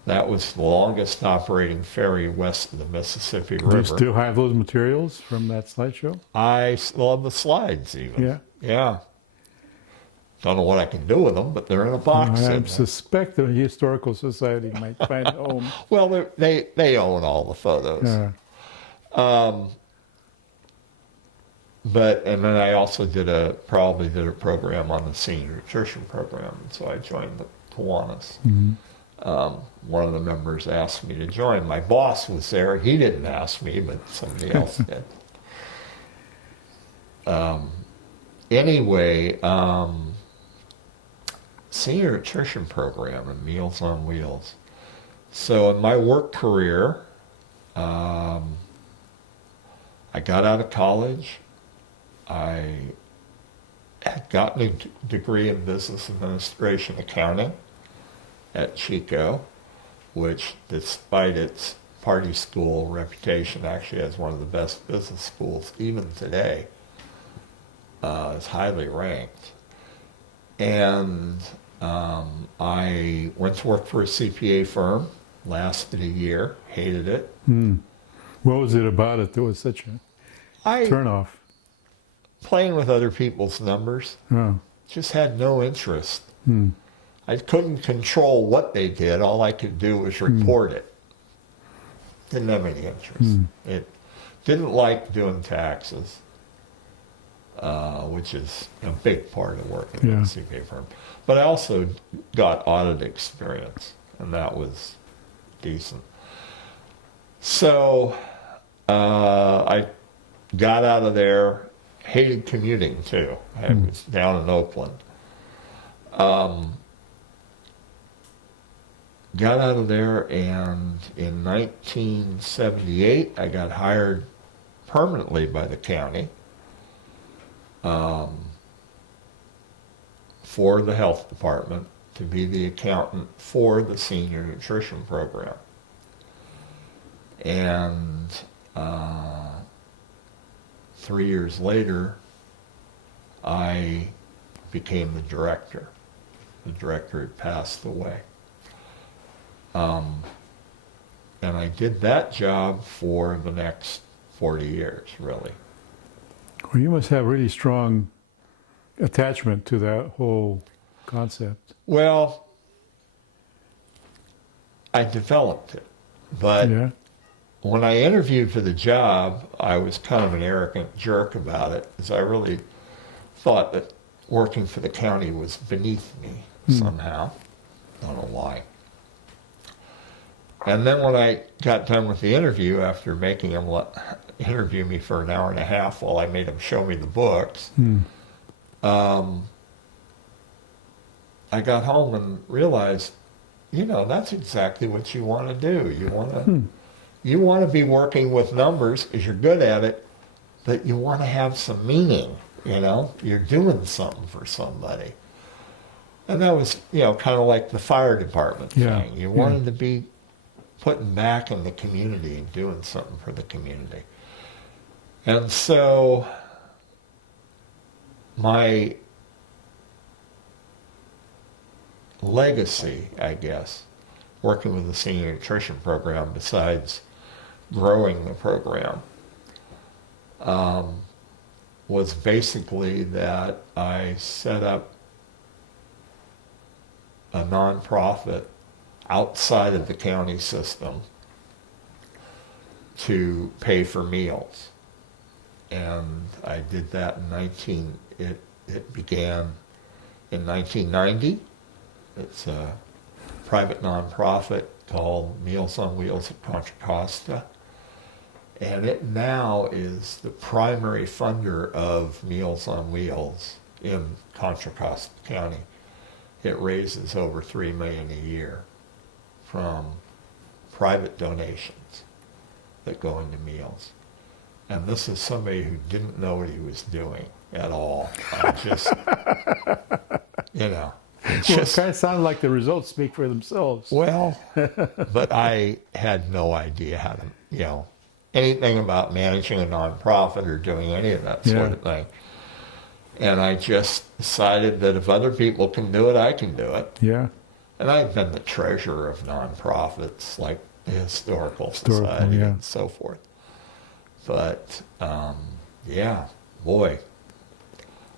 That was the longest operating ferry west of the Mississippi Do you River. still have those materials from that slideshow? I still have the slides even. Yeah. Yeah. Don't know what I can do with them, but they're in a box. I in there. suspect the Historical Society might find a home. Well, they own all the photos. Yeah. But, and then I also probably did a program on the senior nutrition program, and so I joined the Kiwanis. One of the members asked me to join. My boss was there. He didn't ask me, but somebody else did. Anyway, senior nutrition program and Meals on Wheels. So in my work career, I got out of college. I had gotten a degree in business administration accounting at Chico, which, despite its party school reputation, actually has one of the best business schools even today. It's highly ranked. And I went to work for a CPA firm, lasted a year, hated it. What was it about it that was such a turnoff? Playing with other people's numbers, Oh. just had no interest. I couldn't control what they did. All I could do was report it. Didn't have any interest. It didn't like doing taxes, which is a big part of working at a CPA firm. But I also got audit experience, and that was decent. So I got out of there, hated commuting too. I was down in Oakland. Got out of there, and in 1978, I got hired permanently by the county for the health department to be the accountant for the senior nutrition program. And 3 years later, I became the director. The director had passed away. And I did that job for the next 40 years, really. Well, you must have really strong attachment to that whole concept. Well, I developed it. But Yeah. when I interviewed for the job, I was kind of an arrogant jerk about it, because I really thought that working for the county was beneath me somehow. I don't know why. And then when I got done with the interview, after making him interview me for an hour and a half while I made him show me the books, I got home and realized, that's exactly what you want to do. You want to be working with numbers because you're good at it, but you want to have some meaning, You're doing something for somebody. And that was, kind of like the fire department thing. You wanted to be putting back in the community and doing something for the community. And so my legacy, I guess, working with the senior nutrition program, besides growing the program, was basically that I set up a nonprofit outside of the county system to pay for meals. And I did that it began in 1990. It's a private nonprofit called Meals on Wheels at Contra Costa. And it now is the primary funder of Meals on Wheels in Contra Costa County. It raises over $3 million a year from private donations that go into meals. And this is somebody who didn't know what he was doing at all. I just, It kind of sounded like the results speak for themselves. Well, but I had no idea how to, anything about managing a nonprofit or doing any of that sort of thing. And I just decided that if other people can do it, I can do it. Yeah. And I've been the treasurer of nonprofits like the Historical Society and so forth. But, boy,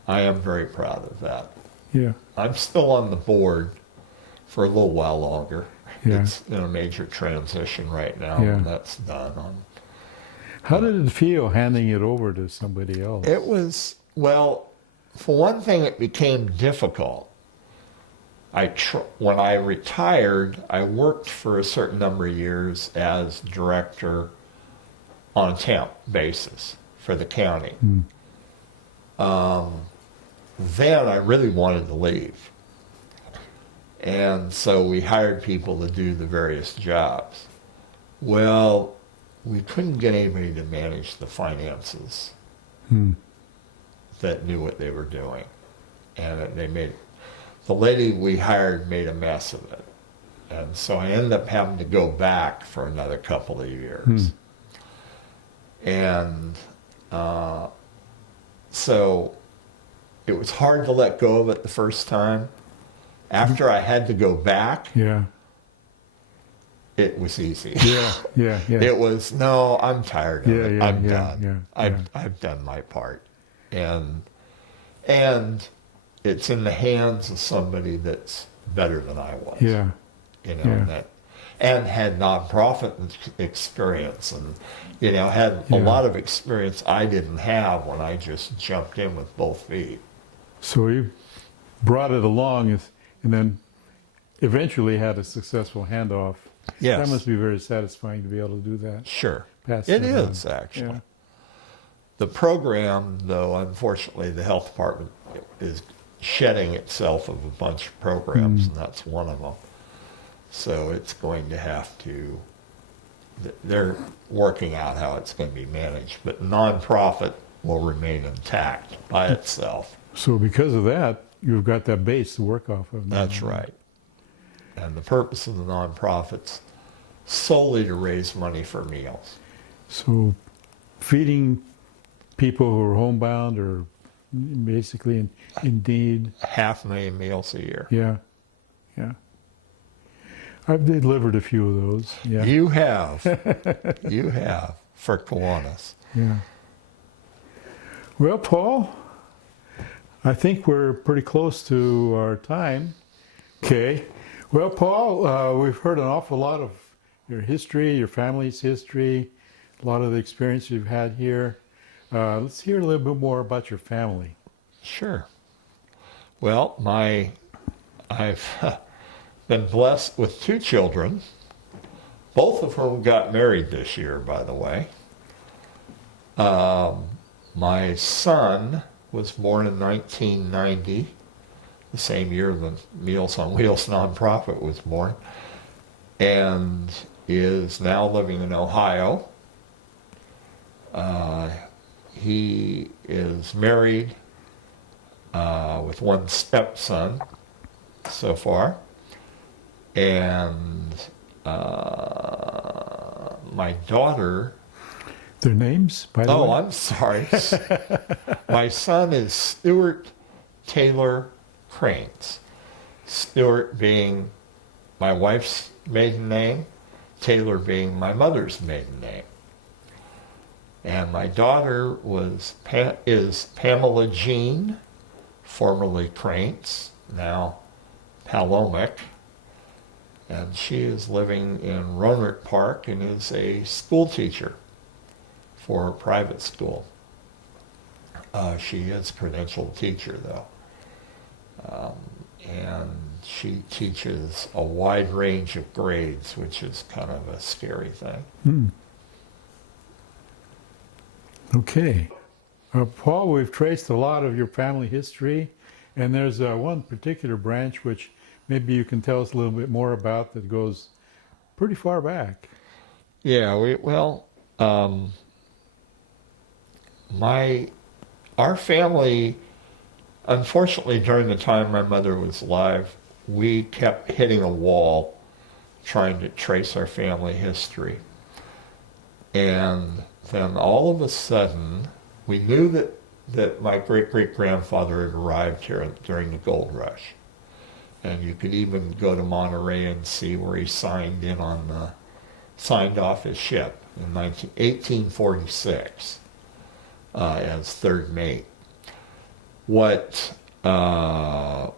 I am very proud of that. Yeah. I'm still on the board for a little while longer. Yeah. It's in a major transition right now, Yeah. and that's done. How did it feel handing it over to somebody else? It was, well, for one thing, it became difficult. When I retired, I worked for a certain number of years as director on a temp basis for the county. Then I really wanted to leave. And so we hired people to do the various jobs. Well, we couldn't get anybody to manage the finances that knew what they were doing. And the lady we hired made a mess of it. And so I ended up having to go back for another couple of years. And so it was hard to let go of it the first time. After I had to go back, it was easy. Yeah. It was, no, I'm tired of it. I'm done. Yeah. I've done my part. And it's in the hands of somebody that's better than I was. Yeah. And had nonprofit experience and, had a lot of experience I didn't have when I just jumped in with both feet. So you brought it along and then eventually had a successful handoff. Yes. That must be very satisfying to be able to do that. Sure. Pass It that is, on. actually. Yeah. The program, though, unfortunately, the health department is shedding itself of a bunch of programs, and that's one of them. So it's going to have to, they're working out how it's going to be managed, but nonprofit will remain intact by itself. So because of that, you've got that base to work off of now. That's right. And the purpose of the nonprofit's solely to raise money for meals. So feeding people who are homebound or basically in need. 500,000 meals a year. Yeah, yeah. I've delivered a few of those. Yeah, You have. You have for Kiwanis. yeah. Well, Paul, I think we're pretty close to our time. Okay. Well, Paul, we've heard an awful lot of your history, your family's history, a lot of the experience you've had here. Let's hear a little bit more about your family. Sure. Well, I've been blessed with 2 children, both of whom got married this year, by the way. My son was born in 1990, the same year the Meals on Wheels nonprofit was born, and is now living in Ohio. He is married with 1 stepson so far, and my daughter. Their names, by the way? Oh, I'm sorry. My son is Stuart Taylor Kraintz. Stuart being my wife's maiden name, Taylor being my mother's maiden name. And my daughter is Pamela Jean, formerly Kraintz, now Palomic. And she is living in Roanoke Park and is a school teacher for a private school. She is a credentialed teacher, though. And she teaches a wide range of grades, which is kind of a scary thing. Hmm. Okay. Paul, we've traced a lot of your family history, and there's one particular branch which maybe you can tell us a little bit more about that goes pretty far back. Yeah, our family, unfortunately, during the time my mother was alive, we kept hitting a wall trying to trace our family history. And then all of a sudden, we knew that my great-great-grandfather had arrived here during the gold rush. And you could even go to Monterey and see where he signed off his ship in 1846 as third mate. What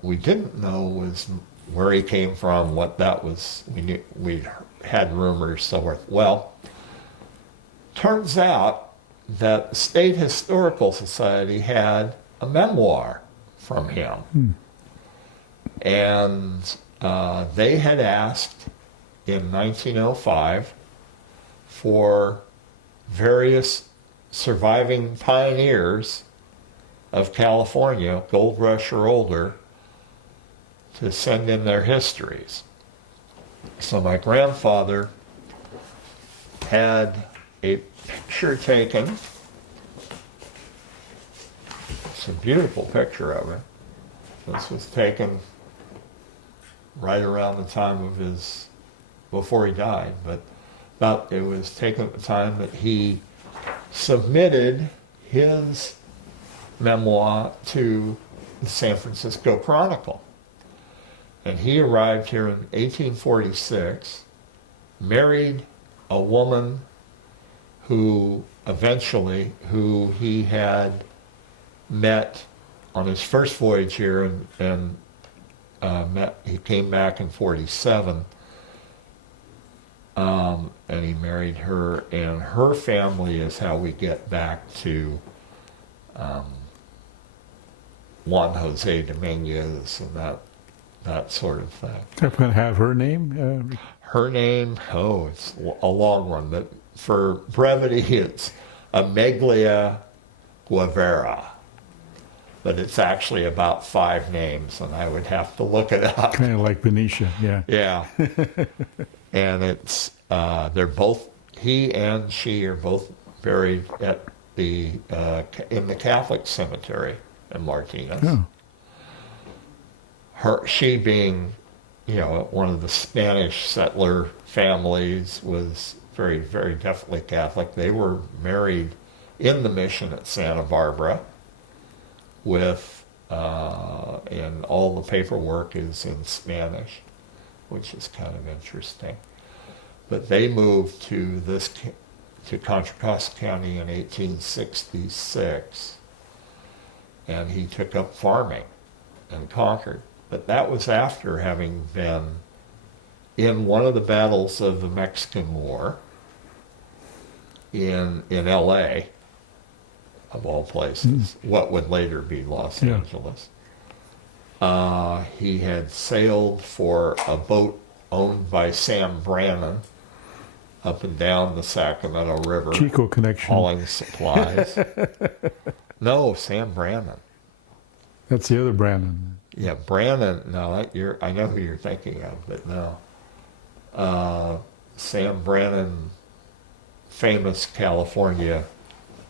we didn't know was where he came from, what that was. We had rumors so forth. Well, turns out that the State Historical Society had a memoir from him. Hmm. And they had asked in 1905 for various surviving pioneers of California, Gold Rush or older, to send in their histories. So my grandfather had a picture taken. It's a beautiful picture of it. This was taken right around the time of before he died, but it was taken at the time that he submitted his memoir to the San Francisco Chronicle. And he arrived here in 1846, married a woman who he had met on his first voyage here, and he came back in 47, and he married her, and her family is how we get back to Juan Jose Dominguez and that sort of thing. I'm going to have her name. Her name, it's a long one, but for brevity, it's Ameglia Guevara. But it's actually about 5 names, and I would have to look it up. Kind of like Benicia, yeah. Yeah. And it's, they're both, he and she are both buried at in the Catholic cemetery in Martinez. Oh. She being one of the Spanish settler families, was very, very definitely Catholic. They were married in the mission at Santa Barbara with, and all the paperwork is in Spanish, which is kind of interesting. But they moved to Contra Costa County in 1866, and he took up farming in Concord. But that was after having been in one of the battles of the Mexican War in L.A., of all places, what would later be Los Angeles. He had sailed for a boat owned by Sam Brannan up and down the Sacramento River. Chico connection. Hauling supplies. No, Sam Brannan. That's the other Brandon. Yeah, Brannan. No, I know who you're thinking of, but no. Sam Brannan, famous California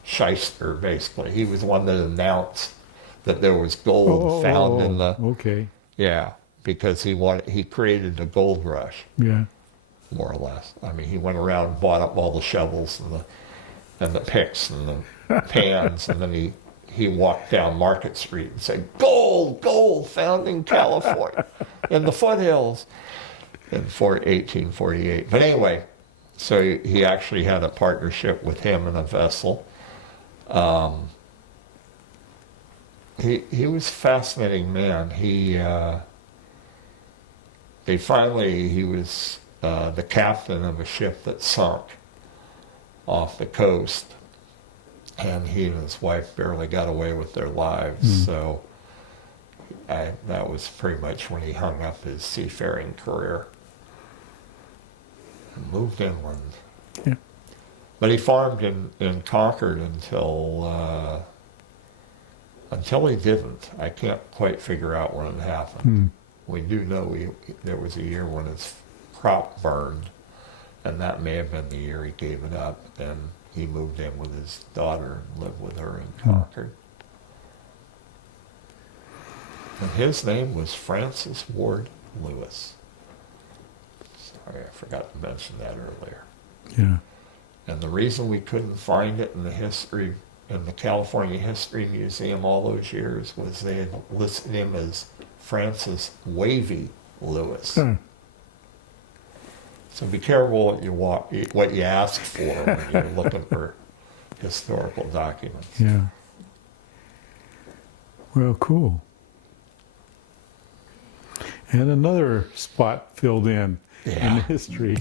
shyster, basically. He was one that announced that there was gold found in the. Okay. Yeah, because he created the gold rush. Yeah. More or less. I mean, he went around and bought up all the shovels and the picks and the pans, and then he walked down Market Street and said, gold found in California, in the foothills, in 1848. But anyway, so he actually had a partnership with him in a vessel. He was a fascinating man. He was the captain of a ship that sunk off the coast, and he and his wife barely got away with their lives. So that was pretty much when he hung up his seafaring career and moved inland. Yeah. But he farmed in Concord until he didn't. I can't quite figure out when it happened. We do know there was a year when his crop burned, and that may have been the year he gave it up. Then he moved in with his daughter and lived with her in Concord. And his name was Francis Ward Lewis. Sorry, I forgot to mention that earlier. Yeah. And the reason we couldn't find it in the California History Museum all those years was they had listed him as Francis Wavy Lewis. So be careful what you ask for when you're looking for historical documents. Yeah. Well, cool. And another spot filled in the history.